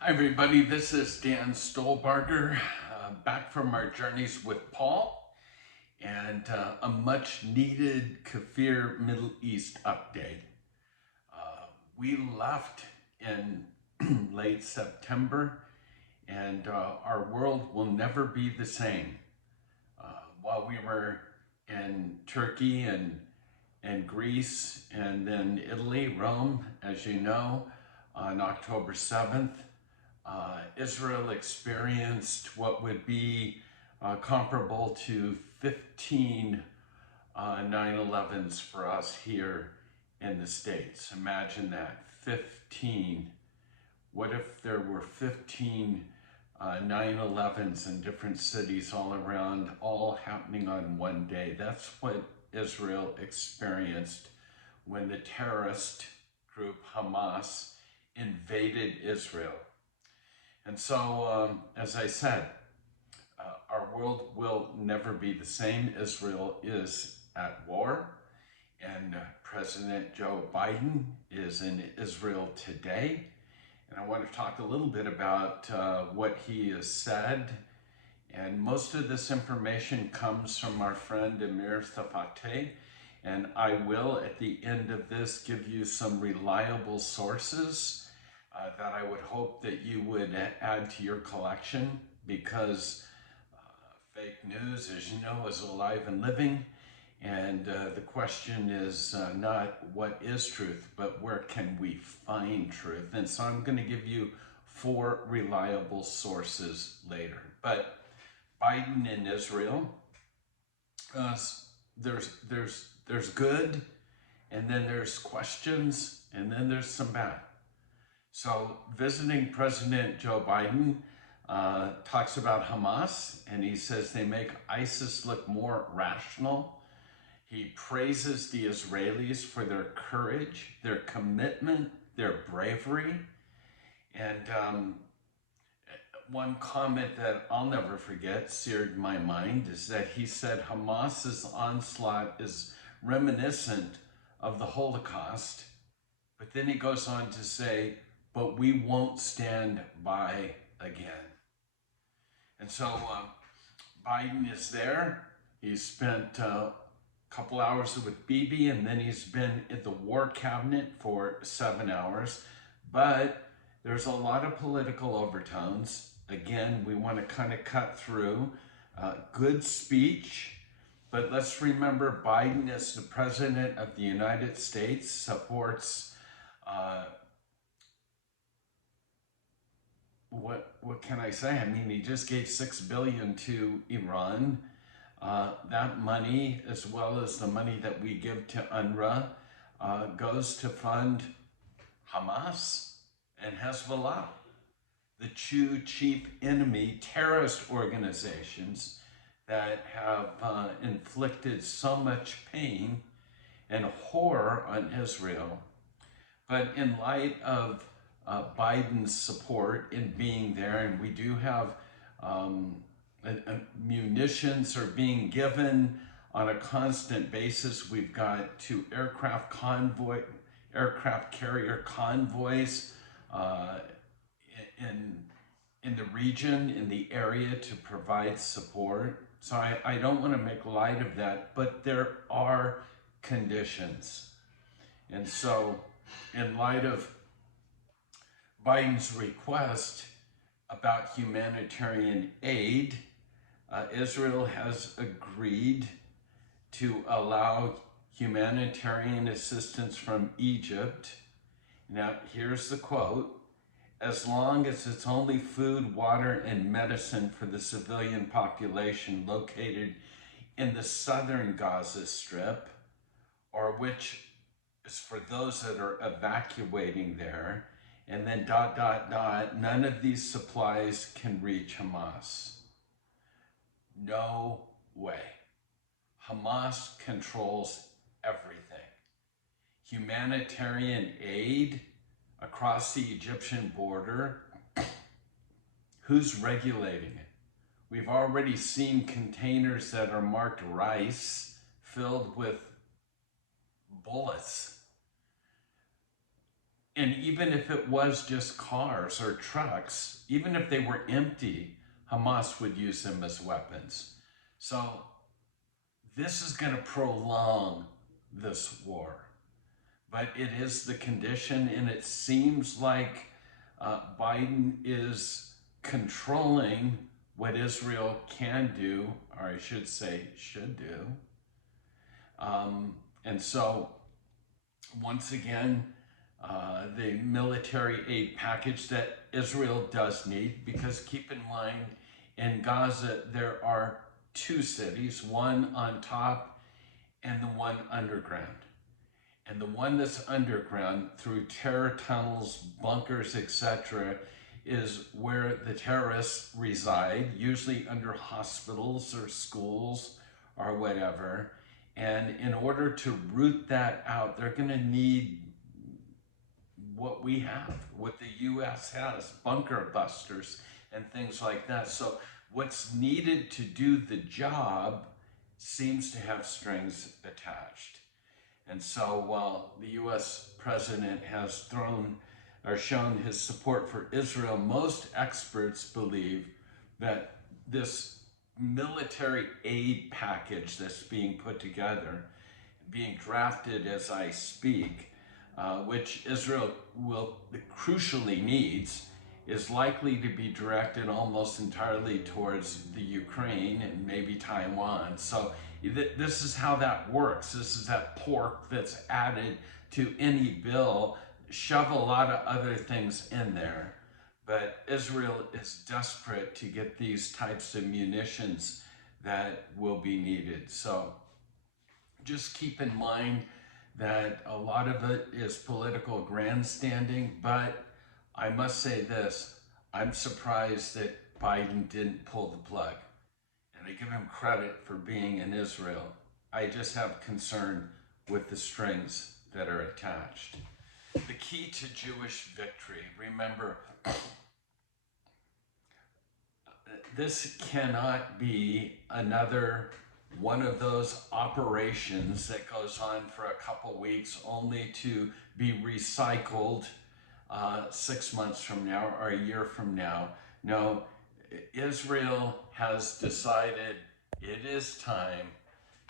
Hi everybody, this is Dan Stolbarger, back from our journeys with Paul, and a much needed Kfir Middle East update. We left in late September, and our world will never be the same. While we were in Turkey and Greece and then Italy, Rome, as you know, on October 7th, Israel experienced what would be comparable to 15 9/11s for us here in the States. Imagine that, 15. What if there were 15 9/11s in different cities all around, all happening on one day? That's what Israel experienced when the terrorist group Hamas invaded Israel. And so, as I said, our world will never be the same. Israel is at war, and President Joe Biden is in Israel today. And I want to talk a little bit about what he has said. And most of this information comes from our friend Amir Thafate. And I will, at the end of this, give you some reliable sources that I would hope that you would add to your collection, because fake news, as you know, is alive and living. And the question is not what is truth, but where can we find truth? And so I'm going to give you 4 reliable sources later. But Biden in Israel, there's good, and then there's questions, and then there's some bad. So visiting President Joe Biden talks about Hamas, and he says they make ISIS look more rational. He praises the Israelis for their courage, their commitment, their bravery. And one comment that I'll never forget, seared my mind, is that he said Hamas's onslaught is reminiscent of the Holocaust. But then he goes on to say, but we won't stand by again. And so Biden is there. He's spent a couple hours with Bibi, and then he's been at the War Cabinet for 7 hours. But there's a lot of political overtones. Again, we want to kind of cut through. Good speech, but let's remember Biden, as the President of the United States, supports what can I say? I mean, he just gave $6 billion to Iran. That money, as well as the money that we give to UNRWA, goes to fund Hamas and Hezbollah, the two chief enemy terrorist organizations that have inflicted so much pain and horror on Israel. But in light of Biden's support in being there, and we do have munitions are being given on a constant basis. We've got 2 aircraft carrier convoys in the region, in the area, to provide support. So I don't want to make light of that, but there are conditions. And so, in light of Biden's request about humanitarian aid, Israel has agreed to allow humanitarian assistance from Egypt. Now, here's the quote: as long as it's only food, water, and medicine for the civilian population located in the southern Gaza Strip, or which is for those that are evacuating there, and then ... none of these supplies can reach Hamas. No way. Hamas controls everything. Humanitarian aid across the Egyptian border, who's regulating it? We've already seen containers that are marked rice filled with bullets And even if it was just cars or trucks, even if they were empty, Hamas would use them as weapons. So this is going to prolong this war. But it is the condition, and it seems like Biden is controlling what Israel can do, or I should say, should do. And so, once again, the military aid package that Israel does need, because keep in mind, in Gaza, there are two cities, one on top and the one underground. And the one that's underground, through terror tunnels, bunkers, etc., is where the terrorists reside, usually under hospitals or schools or whatever. And in order to root that out, they're going to need what we have, what the U.S. has, bunker busters and things like that. So what's needed to do the job seems to have strings attached. And so while the U.S. president has shown his support for Israel, most experts believe that this military aid package that's being put together, being drafted as I speak, which Israel crucially needs, is likely to be directed almost entirely towards the Ukraine and maybe Taiwan. So this is how that works. This is that pork that's added to any bill. Shove a lot of other things in there. But Israel is desperate to get these types of munitions that will be needed. So just keep in mind that a lot of it is political grandstanding, but I must say this, I'm surprised that Biden didn't pull the plug. And I give him credit for being in Israel. I just have concern with the strings that are attached. The key to Jewish victory, remember, this cannot be another one of those operations that goes on for a couple weeks only to be recycled 6 months from now or a year from now. No, Israel has decided it is time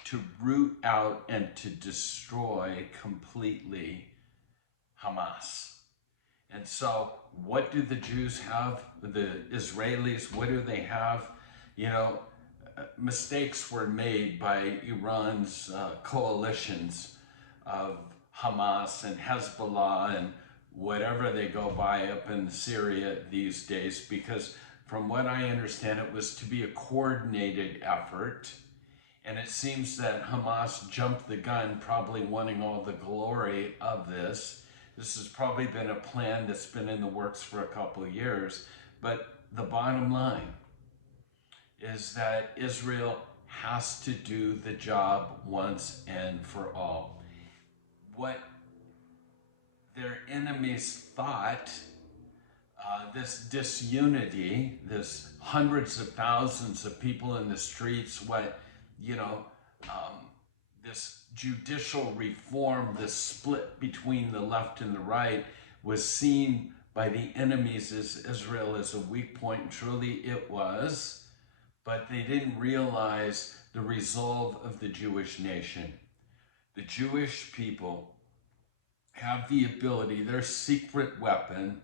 to root out and to destroy completely Hamas. And so what do the Jews have? The Israelis, what do they have? You know, mistakes were made by Iran's coalitions of Hamas and Hezbollah and whatever they go by up in Syria these days, because from what I understand, it was to be a coordinated effort. And it seems that Hamas jumped the gun, probably wanting all the glory of this. This has probably been a plan that's been in the works for a couple of years. But the bottom line is that Israel has to do the job once and for all. What their enemies thought, this disunity, this hundreds of thousands of people in the streets, this judicial reform, this split between the left and the right, was seen by the enemies as Israel as a weak point, and truly it was, but they didn't realize the resolve of the Jewish nation. The Jewish people have the ability, their secret weapon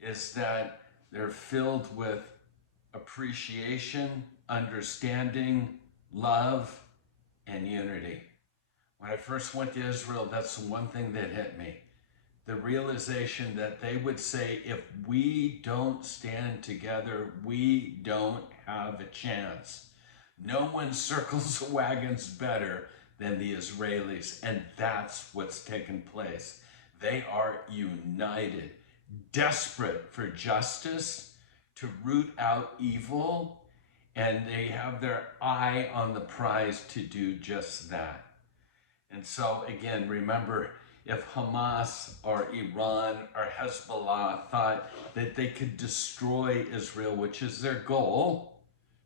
is that they're filled with appreciation, understanding, love, and unity. When I first went to Israel, that's the one thing that hit me. The realization that they would say, if we don't stand together, we don't have a chance. No one circles the wagons better than the Israelis, and that's what's taken place. They are united, desperate for justice, to root out evil, and they have their eye on the prize to do just that. And so again, remember, if Hamas or Iran or Hezbollah thought that they could destroy Israel, which is their goal,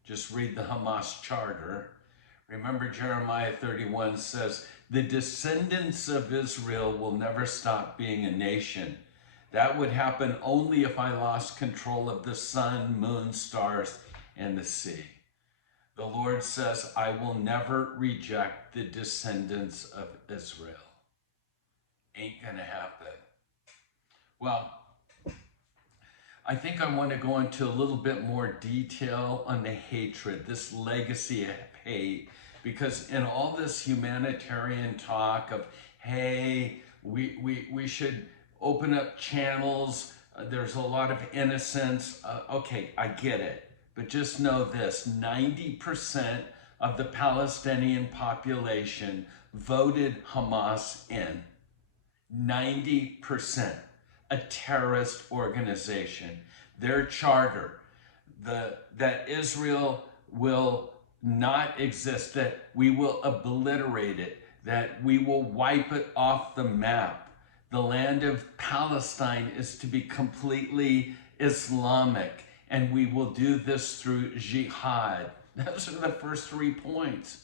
just read the Hamas charter. Remember, Jeremiah 31 says, the descendants of Israel will never stop being a nation. That would happen only if I lost control of the sun, moon, stars, and the sea. The Lord says, I will never reject the descendants of Israel. Ain't gonna happen. Well, I think I want to go into a little bit more detail on the hatred, this legacy of hate, because in all this humanitarian talk of, hey, we should open up channels, there's a lot of innocence. Okay, I get it. But just know this, 90% of the Palestinian population voted Hamas in. 90%. A terrorist organization. Their charter, that Israel will not exist, that we will obliterate it, that we will wipe it off the map. The land of Palestine is to be completely Islamic, and we will do this through jihad. Those are the first 3 points.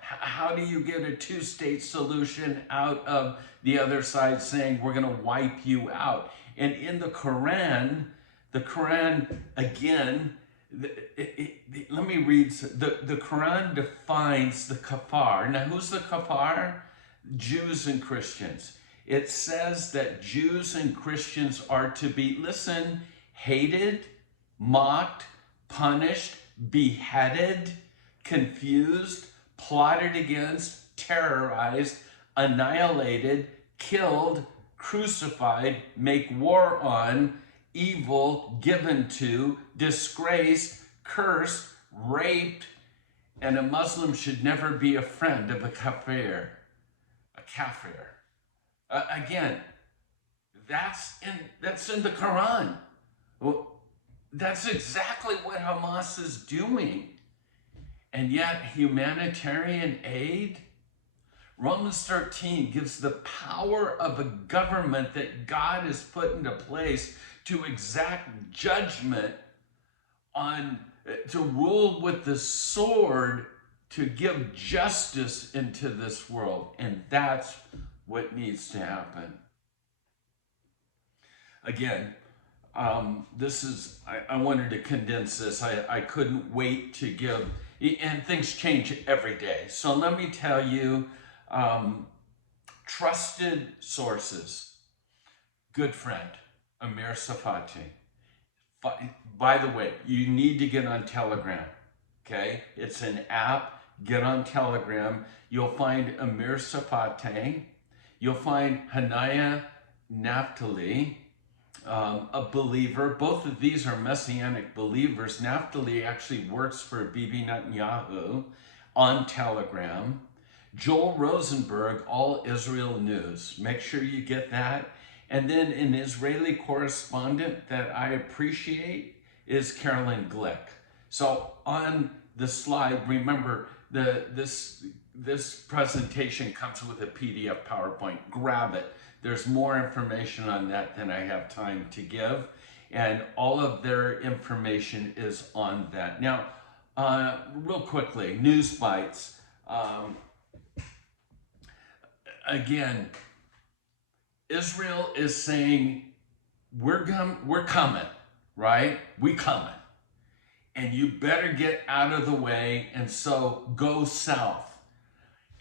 How do you get a two-state solution out of the other side saying we're going to wipe you out? And in the Koran again, let me read. The Quran defines the Kfir. Now, who's the Kfir? Jews and Christians. It says that Jews and Christians are to be, listen, hated, mocked, punished, beheaded, confused, plotted against, terrorized, annihilated, killed, crucified, make war on, evil given to, disgraced, cursed, raped, and a Muslim should never be a friend of a kafir. A kafir. Again, that's in the Quran. Well, that's exactly what Hamas is doing. And yet, humanitarian aid, Romans 13 gives the power of a government that God has put into place to exact judgment on, to rule with the sword, to give justice into this world. And that's what needs to happen. Again, I wanted to condense this. I couldn't wait to give, and things change every day. So let me tell you, trusted sources. Good friend, Amir Safati. By the way, you need to get on Telegram, okay? It's an app. Get on Telegram. You'll find Amir Safati. You'll find Hanaya Naphtali, a believer. Both of these are messianic believers. Naphtali actually works for Bibi Netanyahu on Telegram. Joel Rosenberg, All Israel News. Make sure you get that. And then an Israeli correspondent that I appreciate is Carolyn Glick. So on the slide, remember, this presentation comes with a PDF PowerPoint. Grab it. There's more information on that than I have time to give. And all of their information is on that. Now, real quickly, News Bites. Again, Israel is saying, we're coming, right? We coming. And you better get out of the way, and so go south.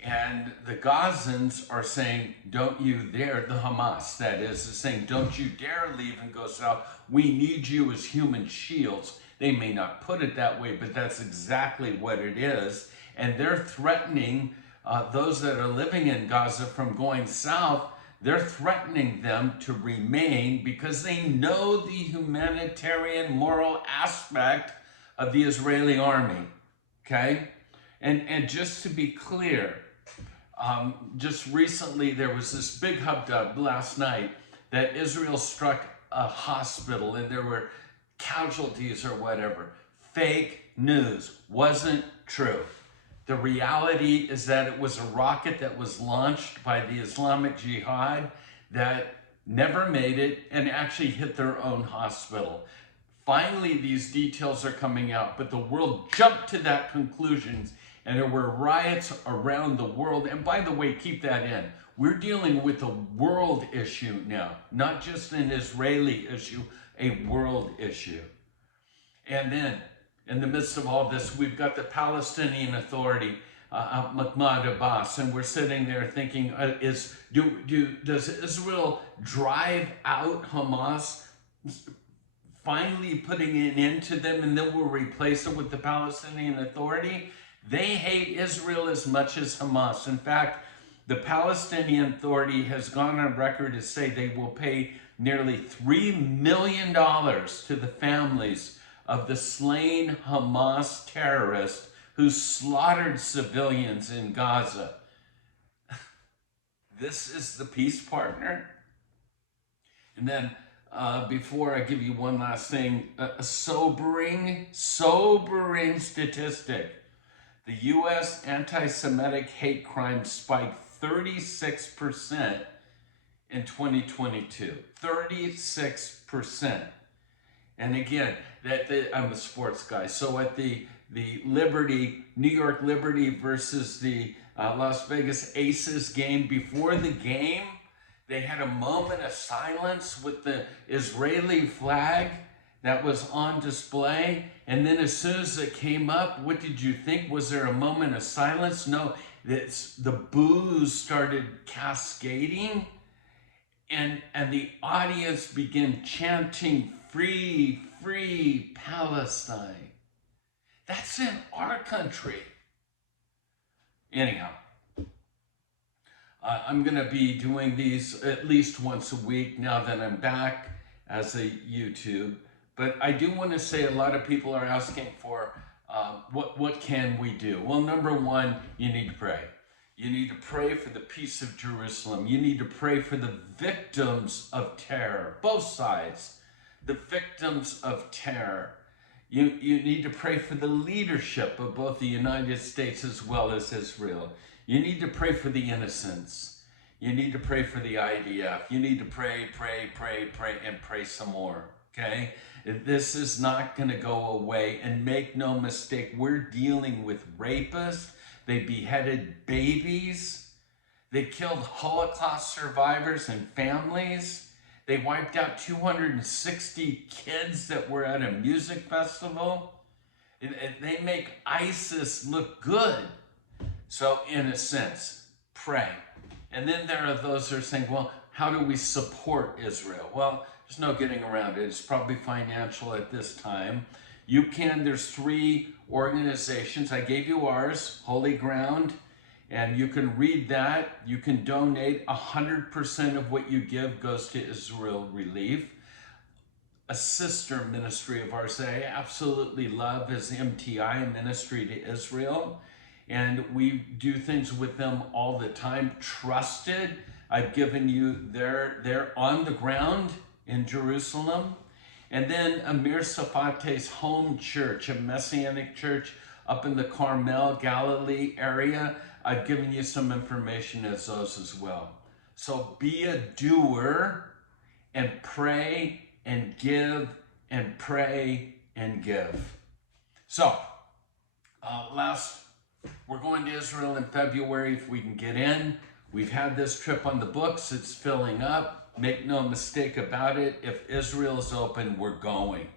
And the Gazans are saying, don't you dare, the Hamas, that is saying, don't you dare leave and go south. We need you as human shields. They may not put it that way, but that's exactly what it is. And they're threatening those that are living in Gaza from going south. They're threatening them to remain because they know the humanitarian moral aspect of the Israeli army, okay? And just to be clear, just recently there was this big hubbub last night that Israel struck a hospital and there were casualties or whatever. Fake news, wasn't true. The reality is that it was a rocket that was launched by the Islamic Jihad that never made it and actually hit their own hospital. Finally, these details are coming out, but the world jumped to that conclusion, and there were riots around the world. And by the way, keep that in. We're dealing with a world issue now, not just an Israeli issue, a world issue. And then, in the midst of all this, we've got the Palestinian Authority, Mahmoud Abbas, and we're sitting there thinking, does Israel drive out Hamas, finally putting an end to them, and then we'll replace it with the Palestinian Authority? They hate Israel as much as Hamas. In fact, the Palestinian Authority has gone on record to say they will pay nearly $3 million to the families of the slain Hamas terrorists who slaughtered civilians in Gaza. This is the peace partner? And then, before I give you one last thing, a sobering statistic. The U.S. anti-Semitic hate crime spiked 36% in 2022. 36%. And again, I'm a sports guy. So at the New York Liberty versus the Las Vegas Aces game, before the game, they had a moment of silence with the Israeli flag that was on display. And then as soon as it came up, what did you think? Was there a moment of silence? No, the boos started cascading, and the audience began chanting, "Free, free Palestine." That's in our country. Anyhow, I'm going to be doing these at least once a week now that I'm back as a YouTube. But I do want to say a lot of people are asking for what can we do? Well, number one, you need to pray. You need to pray for the peace of Jerusalem. You need to pray for the victims of terror, both sides, the victims of terror. You need to pray for the leadership of both the United States as well as Israel. You need to pray for the innocents. You need to pray for the IDF. You need to pray, and pray some more, okay? This is not going to go away. And make no mistake, we're dealing with rapists. They beheaded babies. They killed Holocaust survivors and families. They wiped out 260 kids that were at a music festival. They make ISIS look good. So in a sense, pray. And then there are those that are saying, well, how do we support Israel? Well, there's no getting around it. It's probably financial at this time. There's 3 organizations. I gave you ours, Holy Ground, and you can read that. You can donate. 100% of what you give goes to Israel Relief. A sister ministry of ours that I absolutely love is MTI, Ministry to Israel. And we do things with them all the time. Trusted. I've given you they're on the ground in Jerusalem. And then Amir Safate's home church, a Messianic church up in the Carmel, Galilee area. I've given you some information as those as well. So be a doer and pray and give and pray and give. So, we're going to Israel in February if we can get in. We've had this trip on the books. It's filling up. Make no mistake about it. If Israel's open, we're going.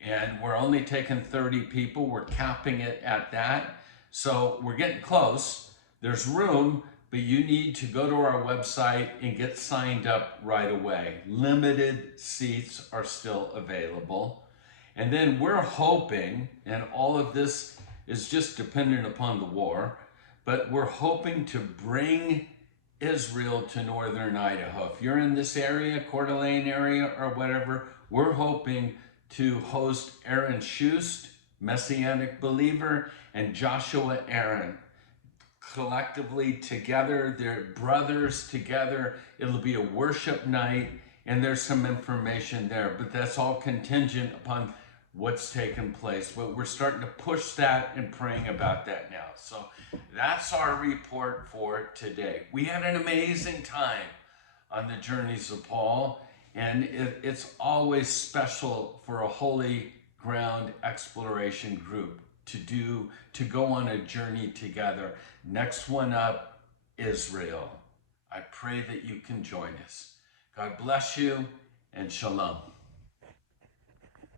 And we're only taking 30 people. We're capping it at that. So we're getting close. There's room, but you need to go to our website and get signed up right away. Limited seats are still available. And then we're hoping, and all of this is just dependent upon the war, but we're hoping to bring Israel to northern Idaho. If you're in this area, Coeur d'Alene area or whatever, we're hoping to host Aaron Shust, Messianic believer, and Joshua Aaron. Collectively together, they're brothers together. It'll be a worship night, and there's some information there, but that's all contingent upon what's taken place. But we're starting to push that and praying about that now. So that's our report for today. We had an amazing time on the journeys of Paul, and it's always special for a holy ground exploration group to go on a journey together. Next one up, Israel. I pray that you can join us. God bless you and shalom.